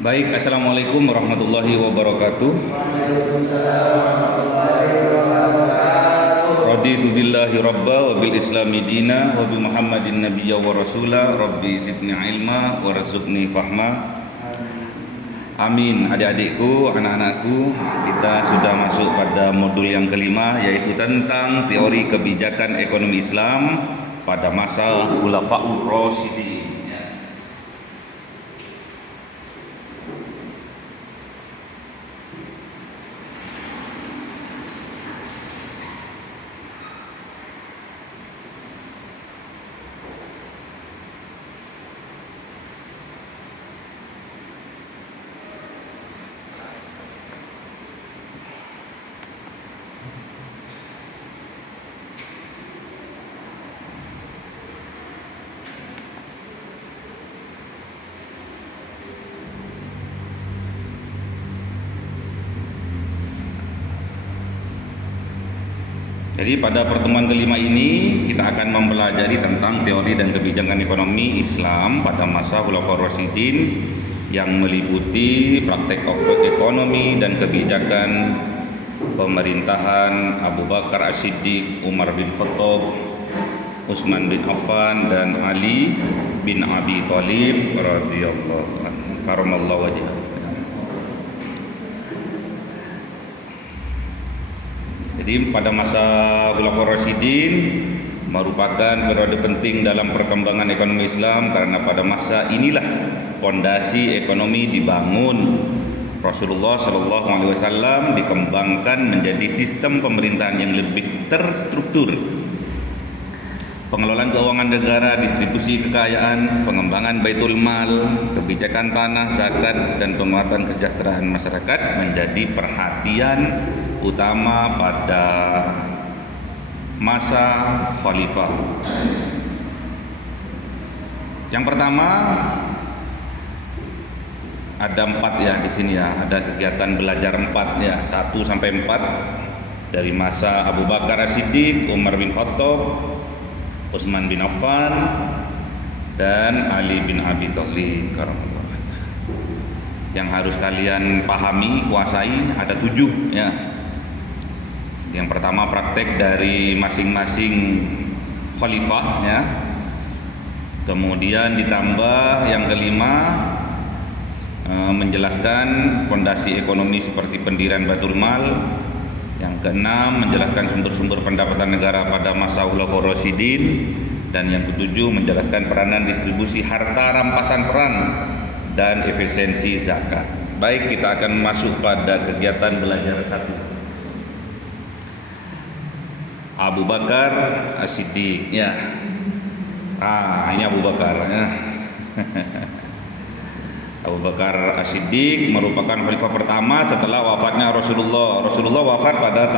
Baik, assalamualaikum warahmatullahi wabarakatuh. Raditu billahi rabba wa bil islami dina wa bi muhammadin nabiyya wa rasula rabbi zidni ilma warzuqni fahma. Amin. Adik-adikku, anak-anakku, kita sudah masuk pada modul yang kelima, yaitu tentang teori kebijakan ekonomi Islam pada masa Khulafaur Rasyidin. Jadi pada pertemuan kelima ini kita akan mempelajari tentang teori dan kebijakan ekonomi Islam pada masa Khulafaur Rasyidin yang meliputi praktek ekonomi dan kebijakan pemerintahan Abu Bakar As-Siddiq, Umar bin Khattab, Utsman bin Affan dan Ali bin Abi Thalib radhiyallahu anhu karamallahu wajhahu. Jadi pada masa Khulafaur Rasyidin merupakan periode penting dalam perkembangan ekonomi Islam karena pada masa inilah fondasi ekonomi dibangun. Rasulullah SAW dikembangkan menjadi sistem pemerintahan yang lebih terstruktur. Pengelolaan keuangan negara, distribusi kekayaan, pengembangan baitul mal, kebijakan tanah, zakat, dan penguatan kesejahteraan masyarakat menjadi perhatian utama pada masa khalifah. Yang pertama ada 4 ya di sini ya, ada kegiatan belajar 4 ya, 1 sampai 4 dari masa Abu Bakar As-Siddiq, Umar bin Khattab, Utsman bin Affan dan Ali bin Abi Thalib karamallahu wajhahu. Yang harus kalian pahami, kuasai ada 7 ya. Yang pertama praktek dari masing-masing khalifah ya. Kemudian ditambah yang kelima menjelaskan fondasi ekonomi seperti pendirian Baitul Mal. Yang keenam menjelaskan sumber-sumber pendapatan negara pada masa Khulafaur Rasyidin, dan yang ketujuh menjelaskan peranan distribusi harta rampasan perang dan efisiensi zakat. Baik, kita akan masuk pada kegiatan belajar 1. Abu Bakar As-Siddiq ya. Ini Abu Bakar ya. Abu Bakar As-Siddiq merupakan khalifah pertama setelah wafatnya Rasulullah. Rasulullah wafat pada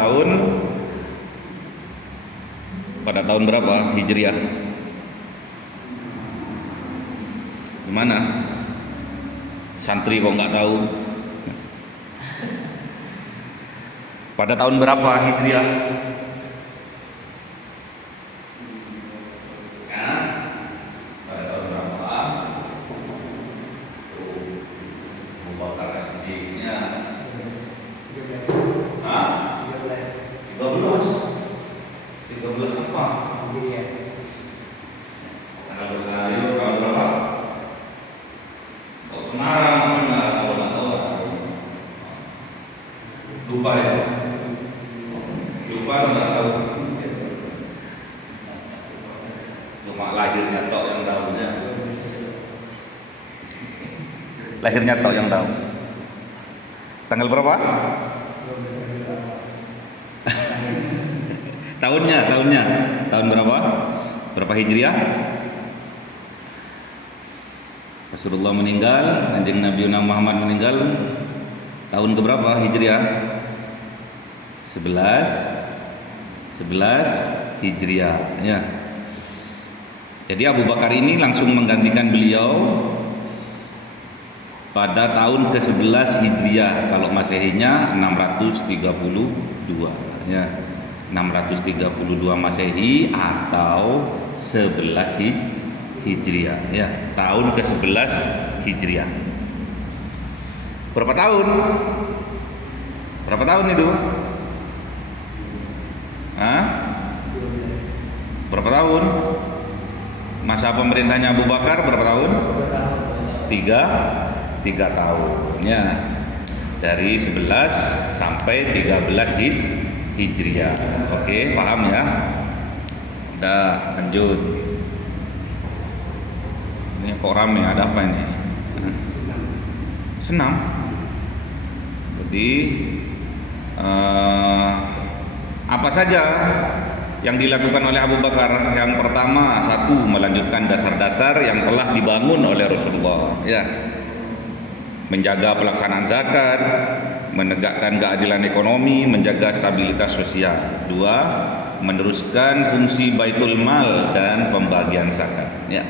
tahun berapa Hijriah? Gimana? Santri kok nggak tahu? Pada tahun berapa Hijriah? Lahirnya tok yang tahu. Tanggal berapa? tahunnya. Tahun berapa? Berapa Hijriah? Rasulullah meninggal, Kanjeng Nabi Muhammad meninggal tahun keberapa Hijriah? 11 Hijriah ya. Jadi Abu Bakar ini langsung menggantikan beliau pada tahun ke-11 Hijriah, kalau Masehinya 632 ya. 632 Masehi atau 11 Hijriah ya, tahun ke-11 Hijriah. Berapa tahun? Berapa tahun itu? Hah? Berapa tahun? Masa pemerintahnya Abu Bakar berapa tahun? Tiga tahun ya, dari 11 sampai 13 Hijriah. Oke, paham ya? Udah, lanjut. Ini kok rame, ada apa ini? Senam. Jadi apa saja yang dilakukan oleh Abu Bakar? Yang pertama, satu, melanjutkan dasar-dasar yang telah dibangun oleh Rasulullah ya. Menjaga pelaksanaan zakat, menegakkan keadilan ekonomi, menjaga stabilitas sosial. Dua, meneruskan fungsi baitul mal dan pembagian zakat ya.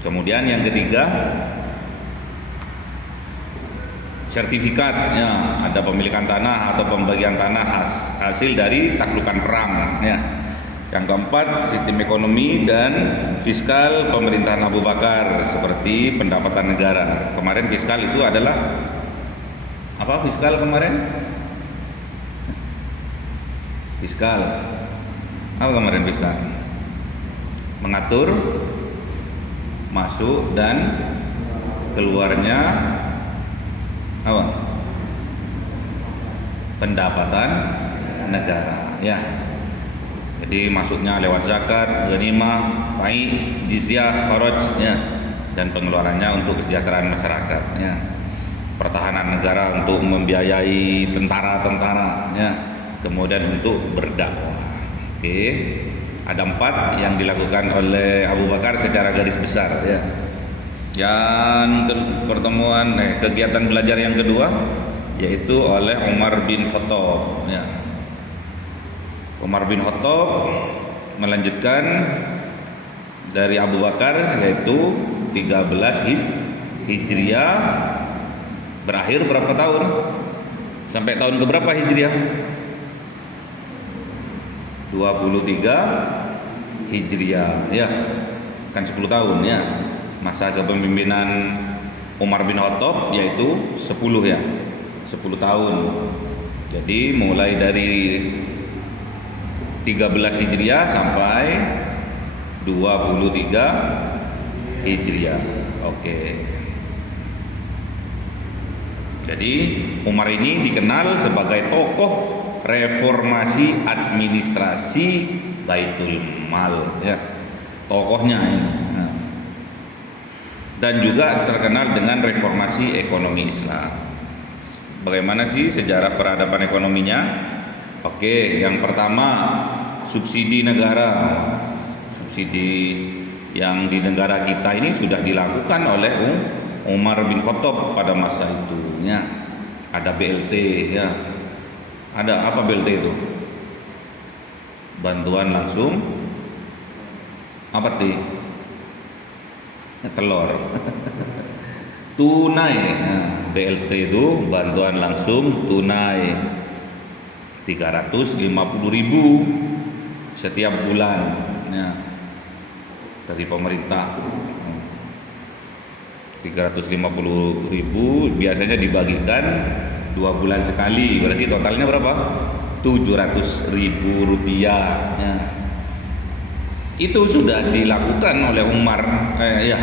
Kemudian yang ketiga, sertifikat ya, ada pemilikan tanah atau pembagian tanah hasil dari taklukan perang ya. Yang keempat, sistem ekonomi dan fiskal pemerintahan Abu Bakar seperti pendapatan negara. Kemarin fiskal itu adalah apa? Fiskal kemarin? Fiskal. Apa kemarin fiskal? Mengatur masuk dan keluarnya apa? Pendapatan negara ya. Jadi masuknya lewat zakat, ghanimah, fai, jizyah, kharaj ya, dan pengeluarannya untuk kesejahteraan masyarakat ya. Pertahanan negara untuk membiayai tentara-tentara ya. Kemudian untuk berdakwah. Oke. Ada 4 yang dilakukan oleh Abu Bakar secara garis besar ya. Yang kegiatan belajar yang kedua yaitu oleh Umar bin Khattab ya. Umar bin Khattab melanjutkan dari Abu Bakar yaitu 13 Hijriah, berakhir berapa tahun? Sampai tahun keberapa Hijriah? 23 Hijriah ya. Kan 10 tahun ya. Masa kepemimpinan Umar bin Khattab yaitu 10 ya. 10 tahun. Jadi mulai dari 13 Hijriah sampai 23 Hijriah. Oke. Jadi Umar ini dikenal sebagai tokoh reformasi administrasi Baitul Mal ya. Tokohnya ini. Nah. Dan juga terkenal dengan reformasi ekonomi Islam. Bagaimana sih sejarah peradaban ekonominya? Oke, yang pertama subsidi negara. Subsidi yang di negara kita ini sudah dilakukan oleh Umar bin Khattab pada masa itu ya. Ada BLT ya. Ada apa BLT itu? Bantuan langsung apa sih? Telur. Tunai. Nah, BLT itu bantuan langsung tunai. 350.000 setiap bulan ya, dari pemerintah. 350.000 biasanya dibagikan 2 bulan sekali, berarti totalnya berapa? 700.000 rupiah ya. Itu sudah dilakukan oleh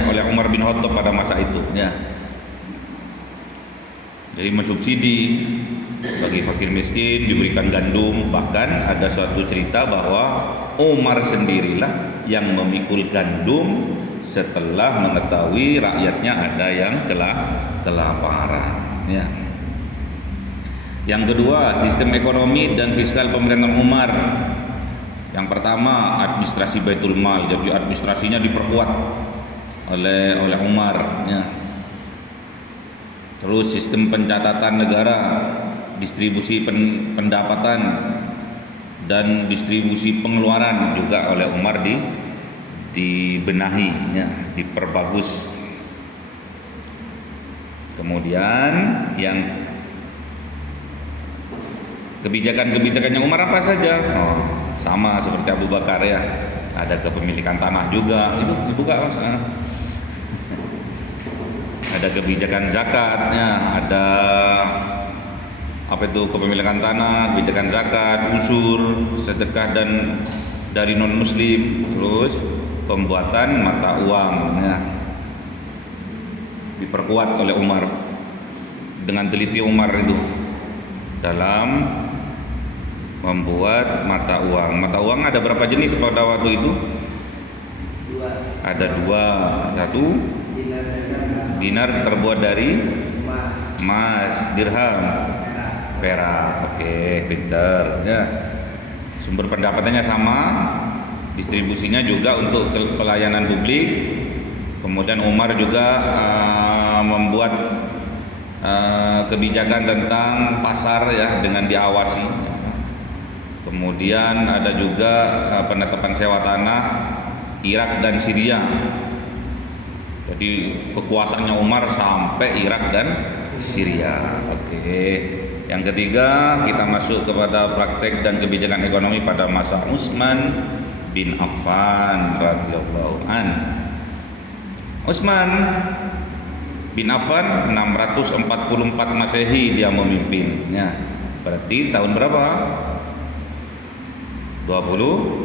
oleh Umar bin Khattab pada masa itu ya. Jadi mensubsidi bagi fakir miskin, diberikan gandum. Bahkan ada suatu cerita bahwa Umar sendirilah yang memikul gandum setelah mengetahui rakyatnya ada yang kelaparan ya. Yang kedua, sistem ekonomi dan fiskal pemerintahan Umar. Yang pertama, administrasi Baitul Mal. Jadi administrasinya diperkuat oleh Umar ya. Terus sistem pencatatan negara, distribusi pendapatan dan distribusi pengeluaran juga oleh Umar dibenahi ya, diperbagus. Kemudian yang kebijakan-kebijakannya Umar apa saja? Sama seperti Abu Bakar ya. Ada kepemilikan tanah juga. Itu dibuka Mas. ada kebijakan zakatnya, ada apa itu kepemilikan tanah, kebijakan zakat, usur, sedekah dan dari non muslim, terus pembuatan mata uang ya. Diperkuat oleh Umar, dengan teliti Umar itu dalam membuat mata uang. Mata uang ada berapa jenis pada waktu itu? Ada dua. Satu dinar terbuat dari emas, dirham perak. Oke, pinter ya. Sumber pendapatannya sama, distribusinya juga untuk pelayanan publik. Kemudian Umar juga membuat kebijakan tentang pasar ya, dengan diawasi. Kemudian ada juga penetapan sewa tanah Irak dan Syria. Jadi kekuasaannya Umar sampai Irak dan Syria. Oke. Yang ketiga, kita masuk kepada praktek dan kebijakan ekonomi pada masa Utsman bin Affan radhiyallahu an. Utsman bin Affan 644 Masehi dia memimpinnya. Berarti tahun berapa? 23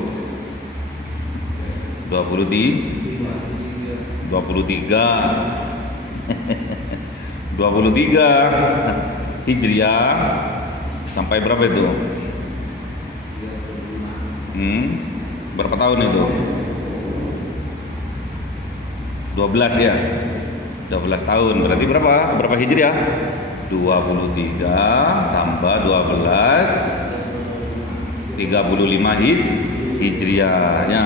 Hijriah sampai berapa itu? Berapa tahun itu? 12 ya? 12 tahun. Berarti berapa? Berapa Hijriah? 23 tambah 12 35 Hijriahnya.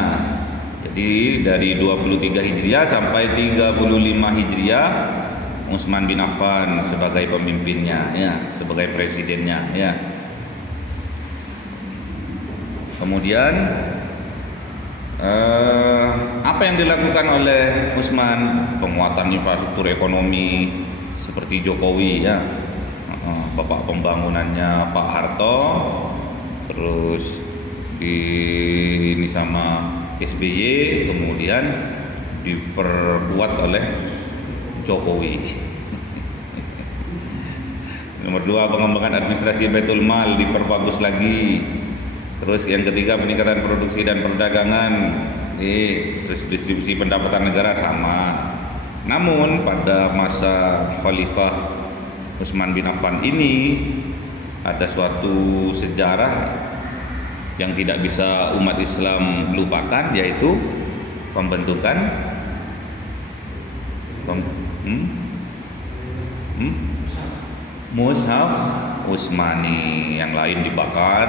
Jadi dari 23 Hijriah sampai 35 Hijriah Utsman bin Affan sebagai pemimpinnya ya, sebagai presidennya ya. Kemudian apa yang dilakukan oleh Utsman? Penguatan infrastruktur ekonomi seperti Jokowi ya, bapak pembangunannya Pak Harto, terus ini sama SBY, kemudian diperkuat oleh Jokowi. Nomor 2, pengembangan administrasi Baitul Mal diperbagus lagi. Terus yang ketiga, peningkatan produksi dan perdagangan. Terus distribusi pendapatan negara sama. Namun pada masa Khalifah Utsman bin Affan ini ada suatu sejarah yang tidak bisa umat Islam lupakan, yaitu pembentukan Mushaf Utsmani. Yang lain dibakar,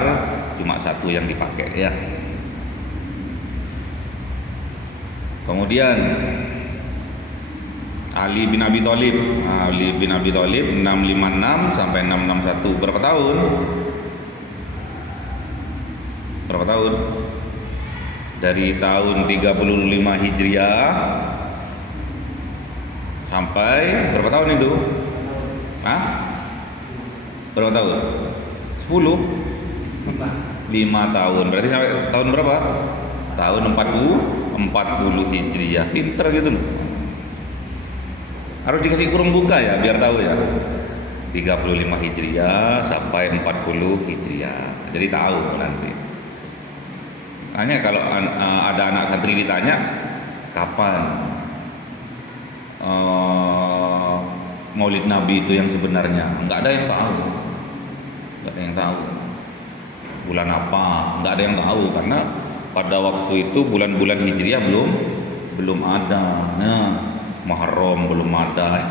cuma satu yang dipakai ya. Kemudian Ali bin Abi Thalib 656 sampai 661. Berapa tahun? Berapa tahun? Dari tahun 35 Hijriah sampai berapa tahun itu? Berapa tahun? 10? 5 tahun. Berarti sampai tahun berapa? Tahun 40 Hijriah. Pinter gitu loh. Harus dikasih kurung buka ya, biar tahu ya. 35 Hijriah sampai 40 Hijriah. Jadi tahu nanti. Tanya kalau ada anak santri ditanya kapan Maulid Nabi itu yang sebenarnya, nggak ada yang tahu, nggak ada yang tahu bulan apa, nggak ada yang tahu, karena pada waktu itu bulan-bulan Hijriah belum ada, nah Muharram belum ada.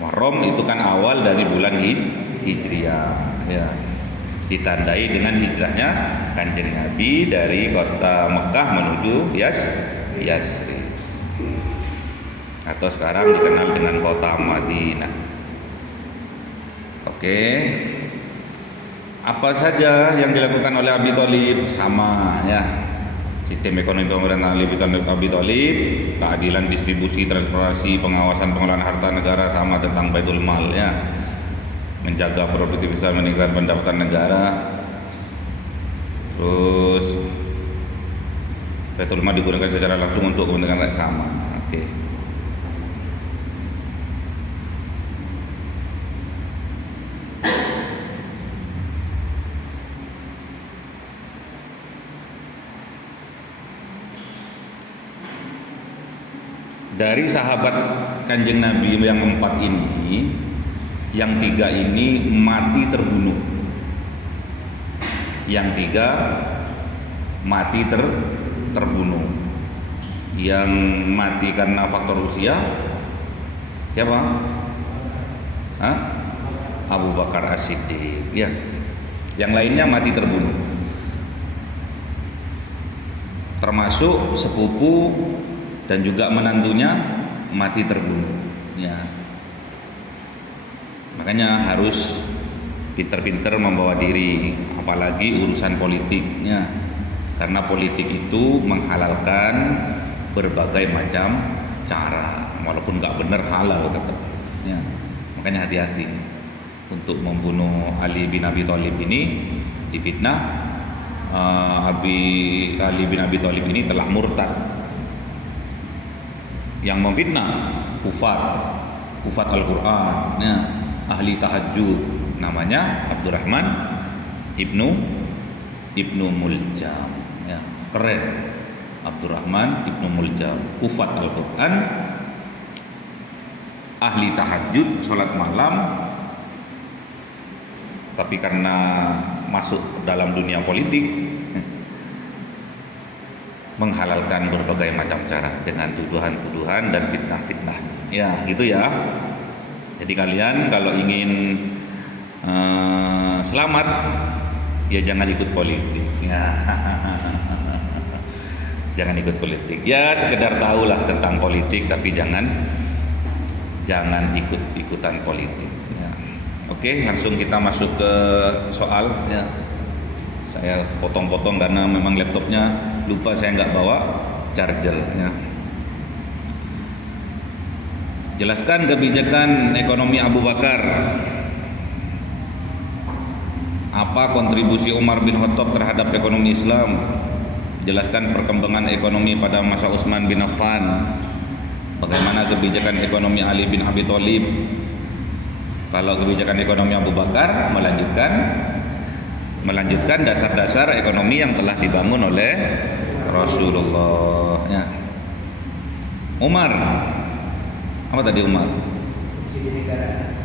Muharram itu kan awal dari bulan Hijriah ya, ditandai dengan hijrahnya Kanjeng Nabi dari kota Mekah menuju Yasrib, atau sekarang dikenal dengan kota Madinah. Oke. Apa saja yang dilakukan oleh Abi Thalib? Sama ya. Sistem ekonomi pemerintahan Abi Thalib, keadilan distribusi, transparansi, pengawasan pengelolaan harta negara, sama tentang Baitul Mal ya. Menjaga produktivitas, meningkatkan pendapatan negara. Terus Baitul Mal digunakan secara langsung untuk kepentingan rakyat sama. Oke. Dari sahabat Kanjeng Nabi yang 4 ini, yang 3 ini mati terbunuh. Yang 3 mati terbunuh. Yang mati karena faktor usia siapa? Hah? Abu Bakar As-Siddiq. Ya. Yang lainnya mati terbunuh. Termasuk sepupu dan juga menantunya mati terbunuh. Ya. Makanya harus pinter-pinter membawa diri, apalagi urusan politiknya. Karena politik itu menghalalkan berbagai macam cara, walaupun nggak benar halal tetap. Ya. Makanya hati-hati untuk membunuh Ali bin Abi Thalib ini difitnah. Ali bin Abi Thalib ini telah murtad. Yang memfitnah kufat Al-Quran, ya, ahli tahajud, namanya Abdurrahman ibnu Muljam, ya, keren. Abdurrahman ibnu Muljam, kufat Al-Quran, ahli tahajud, sholat malam, tapi karena masuk dalam dunia politik menghalalkan berbagai macam cara dengan tuduhan-tuduhan dan fitnah-fitnah. Ya, gitu ya. Jadi kalian kalau ingin selamat, ya jangan ikut politik. Ya. Jangan ikut politik. Ya sekedar tahulah tentang politik, tapi jangan ikut-ikutan politik. Ya. Oke, langsung kita masuk ke soal. Ya. Saya potong-potong karena memang laptopnya lupa saya nggak bawa charger. Ya. Jelaskan kebijakan ekonomi Abu Bakar. Apa kontribusi Umar bin Khattab terhadap ekonomi Islam? Jelaskan perkembangan ekonomi pada masa Utsman bin Affan. Bagaimana kebijakan ekonomi Ali bin Abi Thalib? Kalau kebijakan ekonomi Abu Bakar melanjutkan dasar-dasar ekonomi yang telah dibangun oleh Rasulullah. Ya. Umar, apa tadi Umar?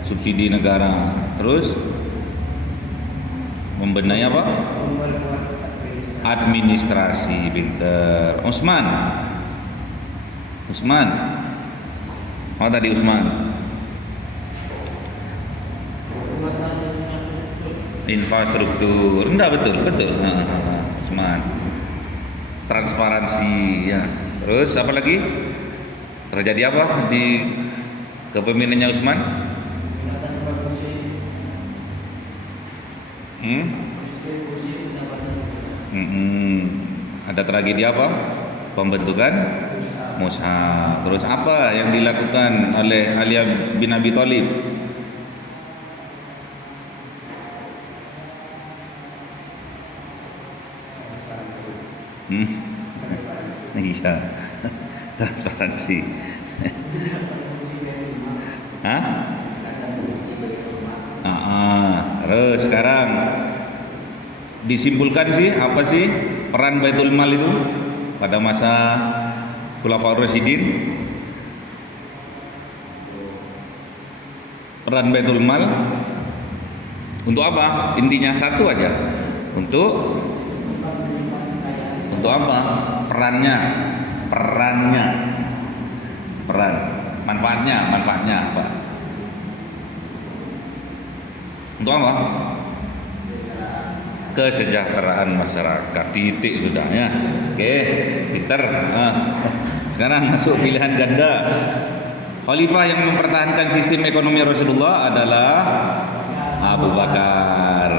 Subsidi negara. Terus membenahi apa? Administrasi. Pinter. Utsman, apa tadi Utsman? Infrastruktur. Enggak, betul. Utsman. Transparansi, ya. Terus apa lagi? Terjadi apa di kepemimpinannya Utsman? Ada tragedi apa? Pembentukan Mushaf. Terus apa yang dilakukan oleh Ali bin Abi Thalib? Iya, transparansi. Hah? Terus sekarang disimpulkan sih apa sih peran Baitul Mal itu pada masa Khulafaur Rasyidin? Peran Baitul Mal untuk apa? Intinya satu aja. Untuk apa? Manfaatnya apa? Untuk apa? Kesejahteraan masyarakat. Titik sudah ya. Oke, pinter. Sekarang masuk pilihan ganda. Khalifah yang mempertahankan sistem ekonomi Rasulullah adalah Abu Bakar.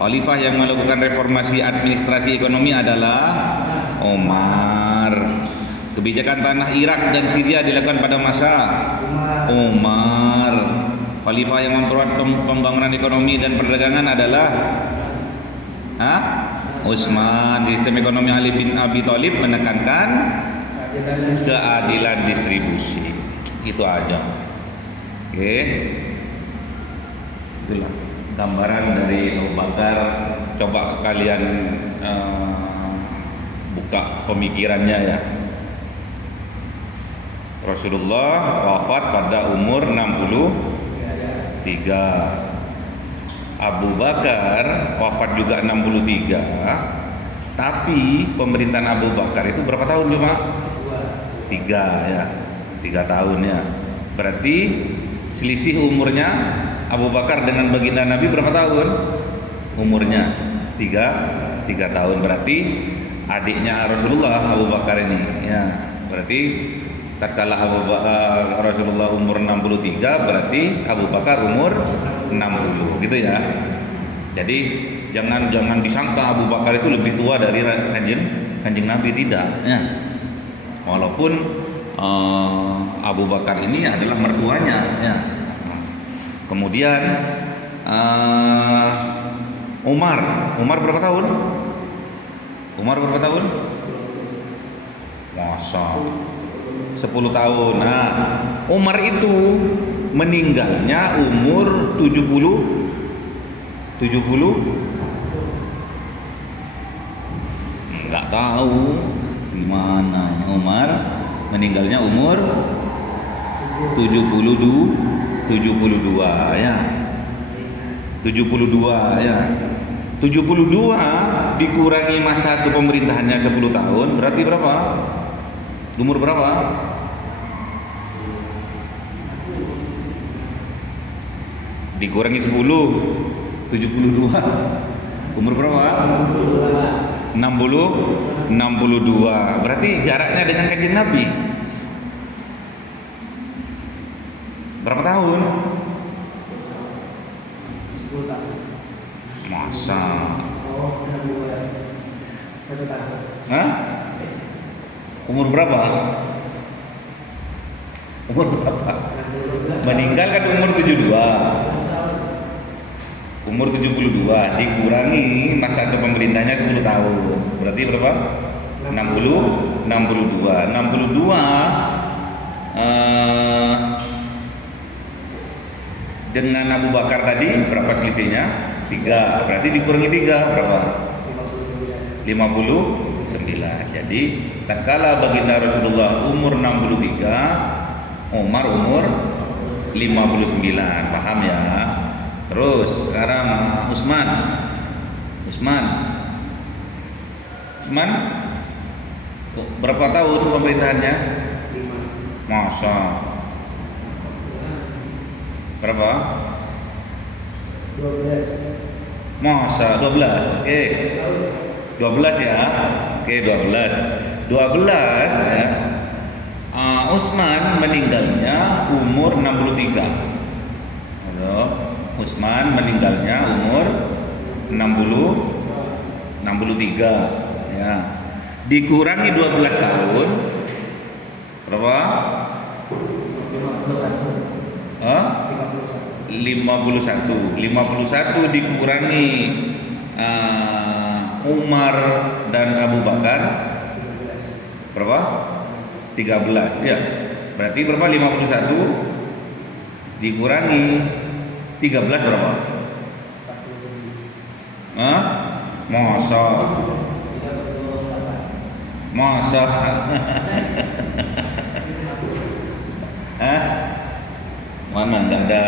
Khalifah yang melakukan reformasi administrasi ekonomi adalah Umar. Kebijakan tanah Irak dan Syria dilakukan pada masa Umar. Khalifah yang memperkuat pembangunan ekonomi dan perdagangan adalah Utsman. Sistem ekonomi Ali bin Abi Thalib menekankan keadilan distribusi. Itu aja. Oke. Itulah gambaran dari Abu Bakar. Coba kalian buka pemikirannya ya. Rasulullah wafat pada umur 63. Abu Bakar wafat juga 63. Tapi pemerintahan Abu Bakar itu berapa tahun cuma? 3 ya. 3 tahun ya. Berarti selisih umurnya Abu Bakar dengan baginda Nabi berapa tahun? Umurnya 3 tahun. Berarti adiknya Rasulullah Abu Bakar ini ya. Berarti tatkala Rasulullah umur 63, berarti Abu Bakar umur 60 gitu ya. Jadi jangan disangka Abu Bakar itu lebih tua dari kanjeng Nabi, tidak ya. Walaupun Abu Bakar ini adalah mertuanya ya. Kemudian Umar berapa tahun? Umar berapa tahun? Masa 10 tahun. Nah, Umar itu meninggalnya umur 70 enggak tahu gimana. Umar meninggalnya umur 72 ya. 72 ya. 72 dikurangi masa kepemerintahannya 10 tahun berarti berapa? Umur berapa? Dikurangi 10, 72. Umur berapa? 62. Berarti jaraknya dengan kanjeng Nabi berapa tahun? 10 tahun. Masa? Oh, 1 tahun. Hah? Umur berapa? Umur berapa? Meninggal kan umur 72. Umur 72 dikurangi masa kepemerintahannya 10 tahun. Berarti berapa? 62. Dengan Abu Bakar tadi berapa selisihnya? 3. Berarti dikurangi 3 berapa? 59. Jadi tatkala baginda Rasulullah umur 63, Umar umur 59. Paham ya? Terus sekarang Utsman berapa tahun pemerintahannya? 5. Masa berapa? 12. Masa 12. Oke. 12 ya. Oke, 12 ya. Utsman meninggalnya umur 63. Halo. Utsman meninggalnya umur 63 ya. Dikurangi 12 tahun berapa? 51 dikurangi Umar dan Abu Bakar berapa? 13 ya. Berarti berapa? 51 dikurangi 13 berapa? Masa mana nggak ada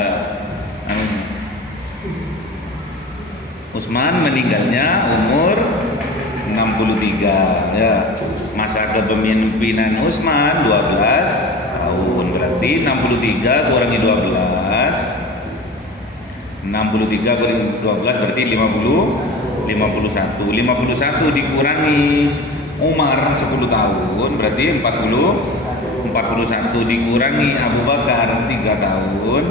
Utsman meninggalnya umur 63 ya. Masa kepemimpinan Utsman 12 tahun. Berarti 63 kurangi 12. 63 kurangi 12 berarti 51 dikurangi Umar 10 tahun berarti 41 dikurangi Abu Bakar 3 tahun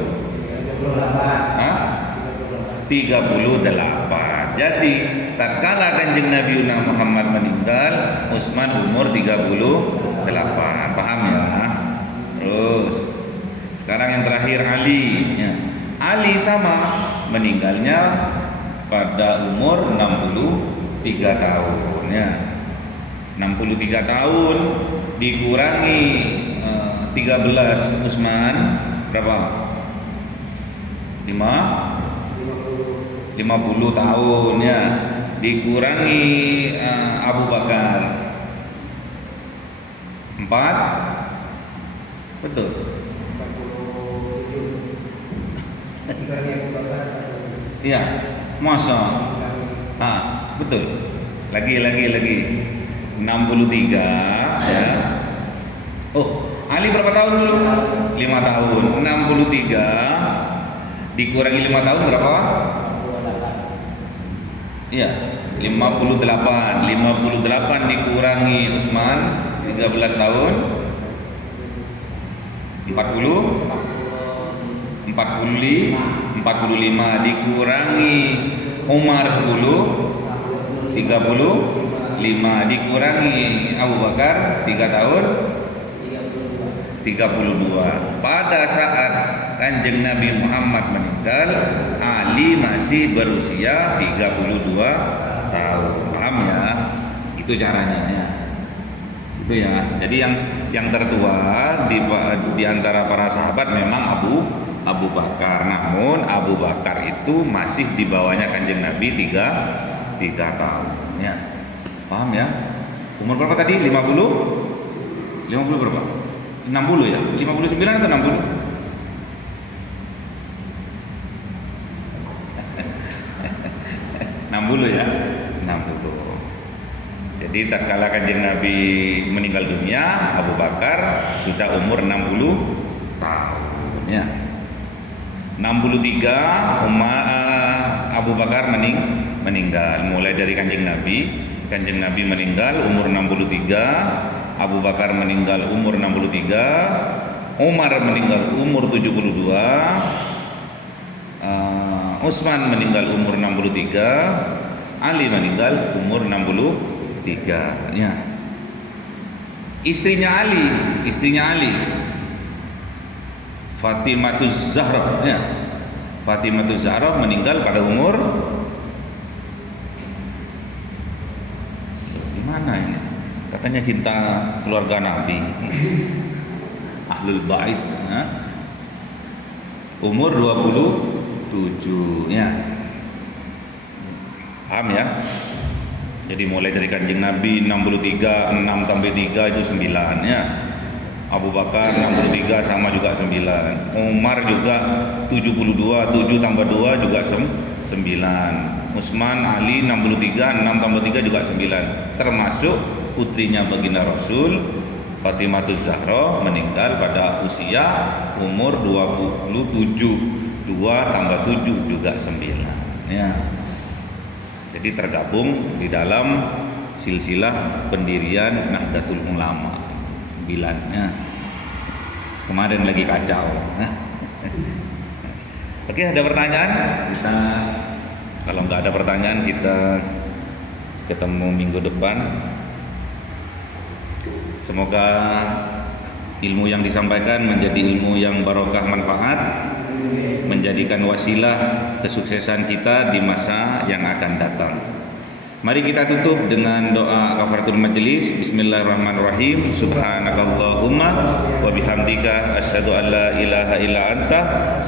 38. Jadi tatkala kanjeng Nabi Muhammad meninggal, Utsman umur 38. Paham ya? Terus sekarang yang terakhir Ali ya. Ali sama meninggalnya pada umur tahun ya. 63 tahun dikurangi 13 Utsman berapa? 50 tahun ya. Dikurangi Abu Bakar 4, betul. 47. Dikurangi Abu Bakar. Iya, masa. Betul. Lagi 63 ya. Oh, Ali berapa tahun dulu? 5 tahun. 63 dikurangi 5 tahun berapa? Iya, 58. 58 dikurangi Utsman 13 tahun 45 dikurangi Umar 10 35 dikurangi Abu Bakar 3 tahun 32. Pada saat Kanjeng Nabi Muhammad meninggal, Ali masih berusia 32 tahun. Paham ya? Itu caranya ya. Itu ya. Jadi yang tertua di antara para sahabat memang Abu Bakar. Namun Abu Bakar itu masih di bawahnya Kanjeng Nabi 3 tahun ya. Paham ya? Umur berapa tadi? 50 berapa? 60 ya? 59 atau 60? 60 ya? 60. Jadi tatkala Kanjeng Nabi meninggal dunia, Abu Bakar sudah umur 60 tahun ya. 63 Abu Bakar meninggal. Mulai dari Kanjeng Nabi meninggal umur 63, Abu Bakar meninggal umur 63, Umar meninggal umur 72, Utsman meninggal umur 63, Ali meninggal umur 63 ya. Istrinya Ali Fatimatuz Zahra ya. Fatimatuz Zahra meninggal pada umur di mana ini? Katanya cinta keluarga Nabi. Ahlul Bait ya. Umur 27 ya. Paham ya? Jadi mulai dari Kanjeng Nabi 63, 6 tambah 3 itu 9 ya. Abu Bakar 63 sama juga 9. Umar juga 72, 7 tambah 2 juga 9. Utsman, Ali 63, 6 tambah 3 juga 9. Termasuk putrinya baginda Rasul Fatimatuz Zahra meninggal pada usia umur 27. 2 tambah 7 juga 9 ya. Jadi tergabung di dalam silsilah pendirian Nahdlatul Ulama 9 ya. Kemarin lagi kacau. Oke, ada pertanyaan? Kalau nggak ada pertanyaan, kita ketemu minggu depan. Semoga ilmu yang disampaikan menjadi ilmu yang barokah manfaat, menjadikan wasilah kesuksesan kita di masa yang akan datang. Mari kita tutup dengan doa kafaratul majelis. Bismillahirrahmanirrahim. Subhanakallahumma wa bihamdika asyhadu an la ilaha illa anta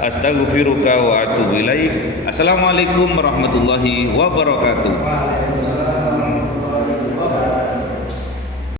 astaghfiruka wa atubu ilaik. Assalamualaikum warahmatullahi wabarakatuh.